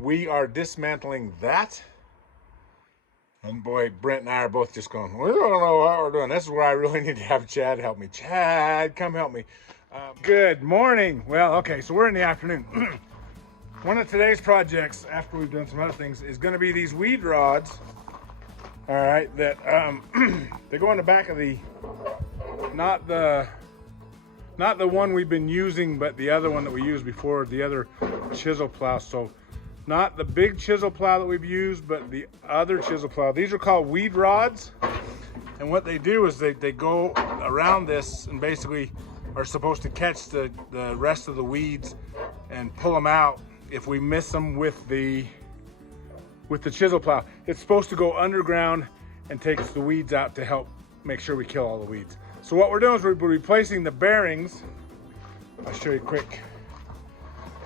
We are dismantling that. And boy, Brent and I are both just going, we don't know what we're doing. This is where I really need to have Chad help me. Chad, come help me. Good morning. Well, okay, so we're in the afternoon. One of today's projects, after we've done some other things, is going to be these weed rods. All right, that they go on the back of the, not the one we've been using, but the other one that we used before, the other chisel plow. So not the big chisel plow that we've used, but the other chisel plow. These are called weed rods. And what they do is they go around this and basically are supposed to catch the rest of the weeds and pull them out if we miss them with the chisel plow. It's supposed to go underground and takes the weeds out to help make sure we kill all the weeds. So what we're doing is we're replacing the bearings. I'll show you quick.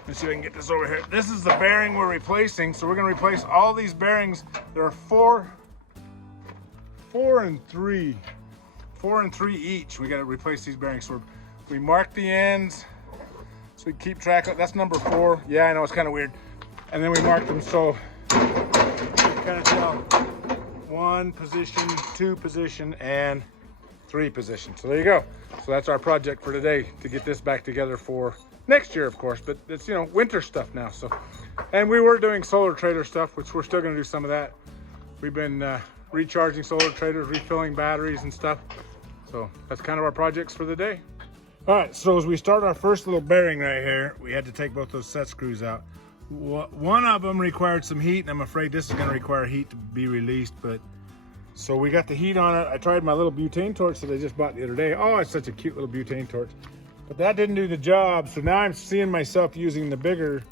Let's see if I can get this over here. This is the bearing we're replacing. So we're gonna replace all these bearings. There are four and three each. We gotta replace these bearings. So we mark the ends so we keep track of, that's number 4. Yeah, I know, it's kind of weird. And then we mark them so kind of tell 1 position, 2 position, and 3 position. So there you go. So that's our project for today, to get this back together for next year, of course, but it's, you know, winter stuff now. So, and we were doing solar trailer stuff, which we're still going to do some of that. We've been recharging solar trailers, refilling batteries and stuff. So that's kind of our projects for the day. All right, so as we start our first little bearing right here, we had to take both those set screws out. One of them required some heat, and I'm afraid this is going to require heat to be released, but so we got the heat on it. I tried my little butane torch that I just bought the other day. Oh, it's such a cute little butane torch. But that didn't do the job, so now I'm seeing myself using the bigger,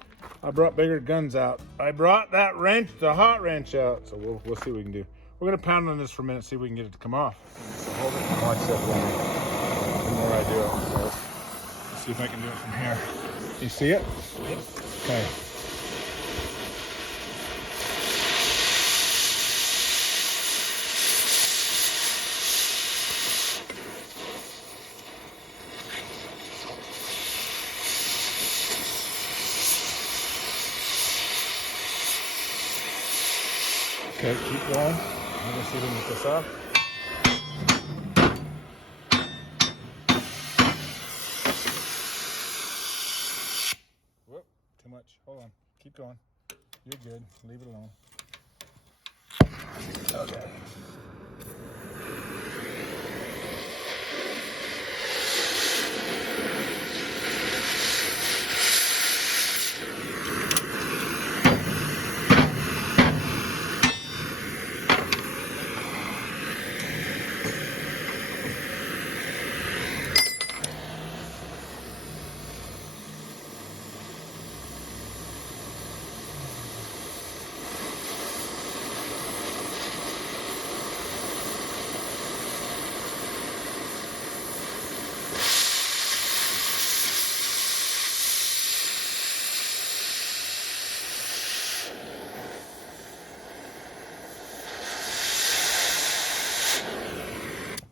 I brought bigger guns out. I brought that wrench, the hot wrench out, so we'll see what we can do. We're gonna pound on this for a minute, see if we can get it to come off. So hold it and watch that one. The more I do it, so let's see if I can do it from here. You see it? Yep. Okay. Okay, keep going. I'm gonna see if we can get this off. Whoop, too much. Hold on. Keep going. You're good. Leave it alone. Okay.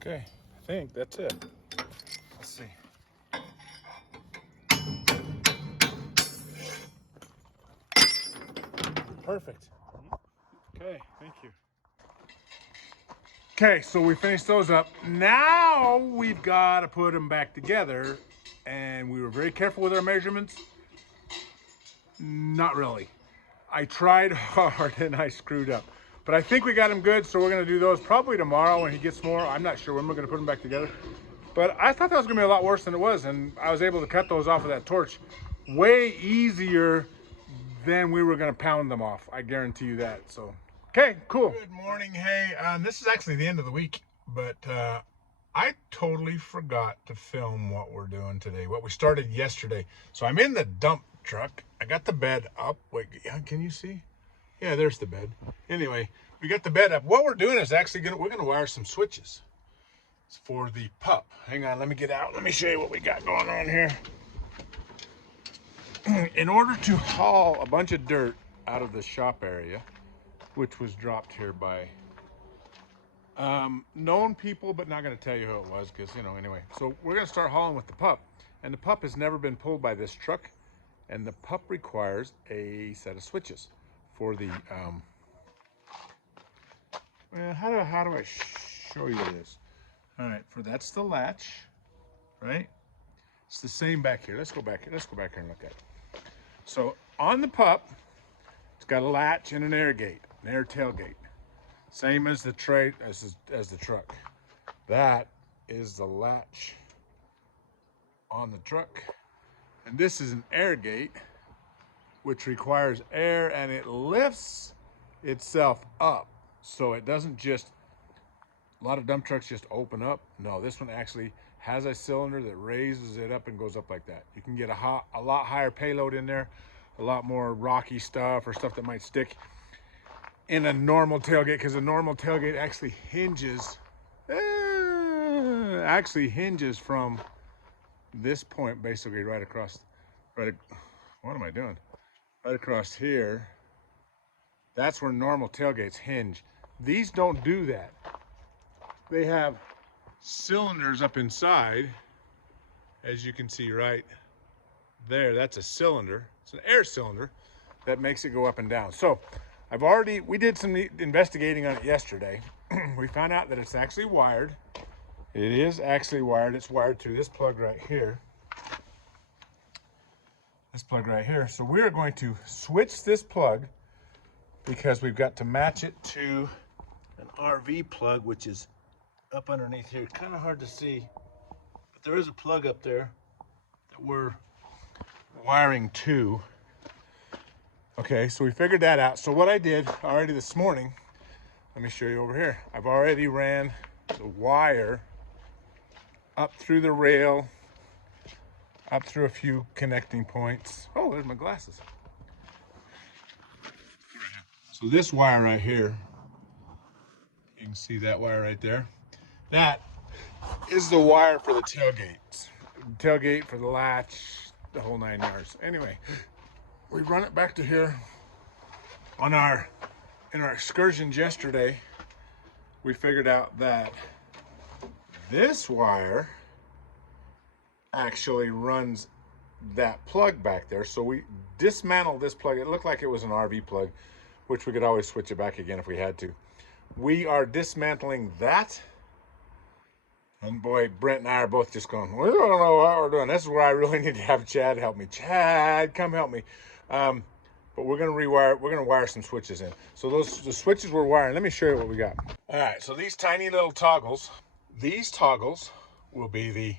Okay, I think that's it. Let's see. Perfect. Okay, thank you. Okay, so we finished those up. Now we've got to put them back together, and we were very careful with our measurements. Not really. I tried hard and I screwed up. But I think we got them good, so we're gonna do those probably tomorrow when he gets more. I'm not sure when we're gonna put them back together. But I thought that was gonna be a lot worse than it was, and I was able to cut those off with that torch way easier than we were gonna pound them off. I guarantee you that, so. Okay, cool. Good morning, hey. This is actually the end of the week, but I totally forgot to film what we're doing today, what we started yesterday. So I'm in the dump truck. I got the bed up. Wait, can you see? Yeah, there's the bed. Anyway, we got the bed up. What we're doing is actually we're gonna wire some switches for the pup. Hang on, let me get out. Let me show you what we got going on here. In order to haul a bunch of dirt out of the shop area, which was dropped here by known people, but not gonna tell you who it was, because, you know, anyway. So we're gonna start hauling with the pup. And the pup has never been pulled by this truck, and the pup requires a set of switches. for the, well, how do I show you this? All right, that's the latch, right? It's the same back here. Let's go back here. Let's go back here and look at it. So on the pup, it's got a latch and an air gate, an air tailgate. Same as the as the truck. That is the latch on the truck. And this is an air gate, which requires air, and it lifts itself up. So it doesn't just, a lot of dump trucks just open up. No, this one actually has a cylinder that raises it up and goes up like that. You can get a lot higher payload in there, a lot more rocky stuff or stuff that might stick in a normal tailgate, because a normal tailgate actually hinges, from this point basically right across, what am I doing? Right across here. That's where normal tailgates hinge. These don't do that. They have cylinders up inside, as you can see right there. That's a cylinder. It's an air cylinder that makes it go up and down. So we did some investigating on it yesterday. We found out that it's actually wired. It is actually wired. It's wired through this plug right here. This plug right here. So we are going to switch this plug because we've got to match it to an RV plug, which is up underneath here. Kind of hard to see, but there is a plug up there that we're wiring to. Okay, so we figured that out. So what I did already this morning, let me show you over here. I've already ran the wire up through the rail, up through a few connecting points. Oh, there's my glasses. So this wire right here, you can see that wire right there. That is the wire for the tailgate. Tailgate for the latch, the whole 9 yards. Anyway, we run it back to here. In our excursions yesterday, we figured out that this wire actually runs that plug back there. So we dismantled this plug. It looked like it was an RV plug, which we could always switch it back again if we had to. We are dismantling that. And boy, Brent and I are both just going, we don't know what we're doing. This is where I really need to have Chad help me. Chad, come help me. But we're gonna wire some switches in. So the switches we're wiring, let me show you what we got. All right, so these tiny little toggles, will be the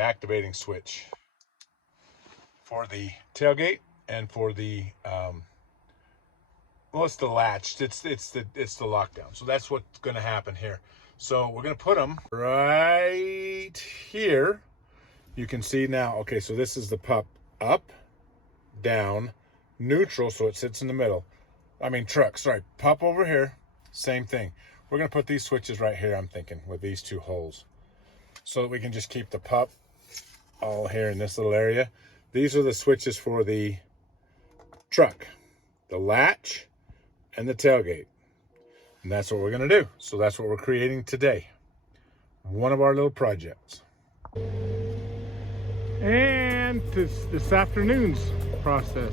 activating switch for the tailgate and for the well, it's the latch. It's the lockdown. So that's what's going to happen here. So we're going to put them right here. You can see now. Okay, so this is the pup, up, down, neutral, so it sits in the middle. Pup over here, same thing. We're going to put these switches right here, I'm thinking, with these two holes, so that we can just keep the pup all here in this little area. These are the switches for the truck, the latch, and the tailgate. And that's what we're going to do. So that's what we're creating today. One of our little projects. And this afternoon's process.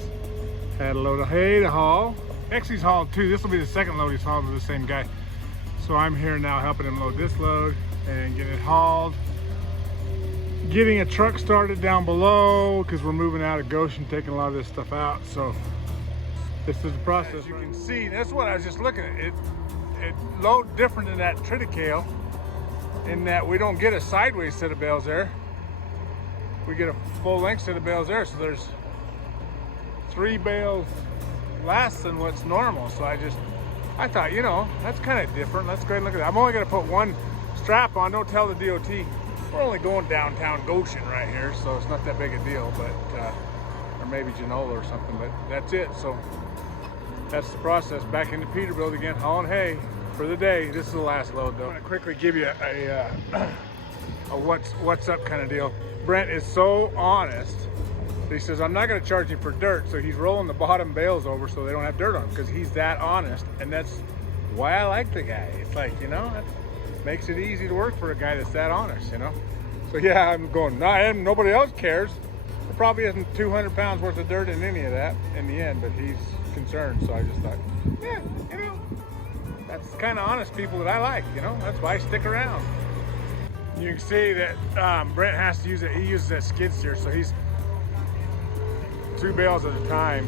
Had a load of hay to haul. Actually, he's hauled two. This will be the second load he's hauled with the same guy. So I'm here now helping him load this load and get it hauled. Getting a truck started down below because we're moving out of Goshen, taking a lot of this stuff out. So this is the process. As you can see, that's what I was just looking at. It load different than that triticale in that we don't get a sideways set of bales there. We get a full length set of bales there. So there's 3 bales less than what's normal. So I thought, that's kind of different. Let's go ahead and look at that. I'm only going to put one strap on. Don't tell the DOT. We're only going downtown Goshen right here, so it's not that big a deal, but or maybe Genola or something, but that's it. So that's the process. Back into Peterbilt again, hauling hay for the day. This is the last load though. I'm gonna quickly give you a what's up kind of deal. Brent is so honest. He says, I'm not gonna charge you for dirt. So he's rolling the bottom bales over so they don't have dirt on them, because he's that honest. And that's why I like the guy. It's like, that makes it easy to work for a guy that's that honest, So yeah, I'm going, nobody else cares. probably isn't 200 pounds worth of dirt in any of that in the end, but he's concerned. So I just thought, yeah, you know, that's the kind of honest people that I like, you know, that's why I stick around. You can see that Brent has to use it. He uses that skid steer, so he's 2 bales at a time.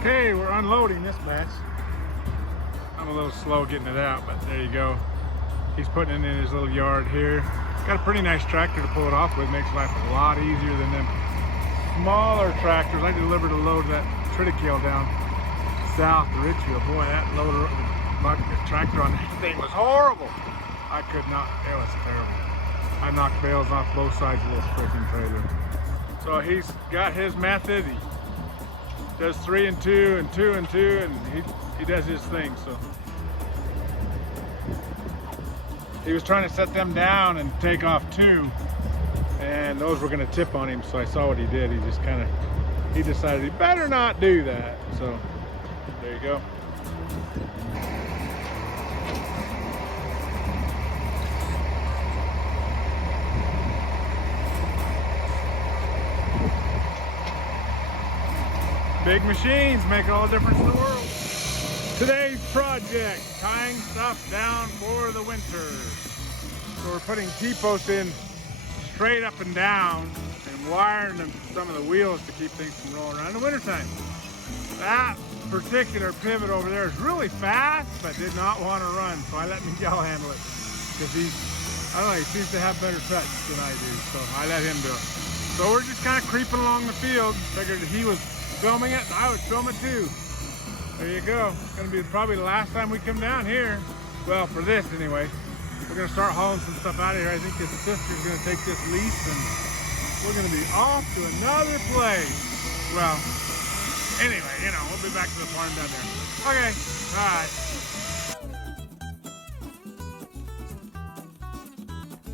Okay, we're unloading this mess. I'm a little slow getting it out, but there you go. He's putting it in his little yard here. Got a pretty nice tractor to pull it off with. Makes life a lot easier than them smaller tractors. I delivered a load of that triticale down south to Richfield. Boy, that loader, the tractor on that thing was horrible. I could not, it was terrible. I knocked bales off both sides of this freaking trailer. So he's got his method. He does 3 and 2 and 2 and 2, and he does his thing. So he was trying to set them down and take off 2, and those were going to tip on him. So I saw what he did. He just kind of, he decided he better not do that. So there you go. Big machines make all the difference in the world. Today's project, tying stuff down for the winter. So we're putting T-posts in straight up and down and wiring them to some of the wheels to keep things from rolling around in the wintertime. That particular pivot over there is really fast, but did not want to run, so I let Miguel handle it. Because I don't know, he seems to have better touch than I do, so I let him do it. So we're just kind of creeping along the field. Figured he was filming it, and I would film it too. There you go. It's gonna be probably the last time we come down here. Well, for this anyway. We're gonna start hauling some stuff out of here. I think his sister's gonna take this lease, and we're gonna be off to another place. Well, anyway, you know, we'll be back to the farm down there. Okay, all right.